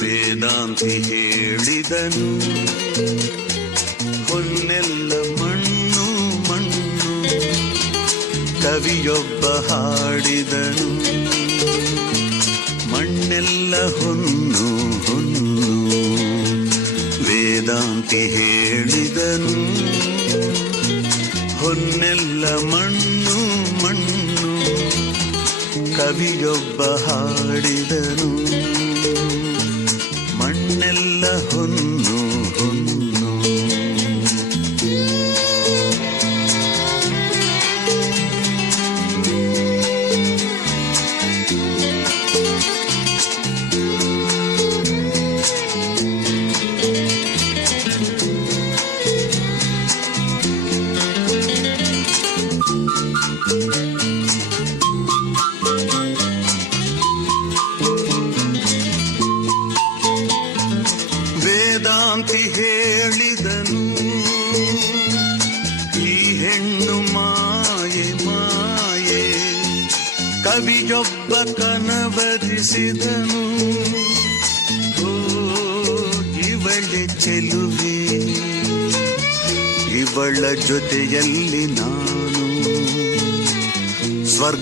ವೇದಾಂತಿ ಹೇಳಿದನು ಹೊನ್ನೆಲ್ಲ ಮಣ್ಣು ಮಣ್ಣು. ಕವಿಯೊಬ್ಬ ಹಾಡಿದನು, ಮಣ್ಣೆಲ್ಲ ಹೊನ್ನು ಹೊನ್ನು ವೇದಾಂತಿ ಹೇಳಿದನು ಹೊನ್ನೆಲ್ಲ ಮಣ್ಣು ಮಣ್ಣು. ಕವಿಯೊಬ್ಬ ಹಾಡಿದನು ಮಣ್ಣೆಲ್ಲ ಹೊನ್ನು ಹೊನ್ನು ವೇದಾಂತಿ ಹೇಳಿದನು. ಈ ಹೆಣ್ಣು ಮಾಯೆ ಮಾಯೆ. ಕವಿಯೊಬ್ಬ ಕನವರಿಸಿದನು. ಓ ಇವಳೆ ಚೆಲುವೆ. ಇವಳ ಜೊತೆಯಲ್ಲಿ ನಾನು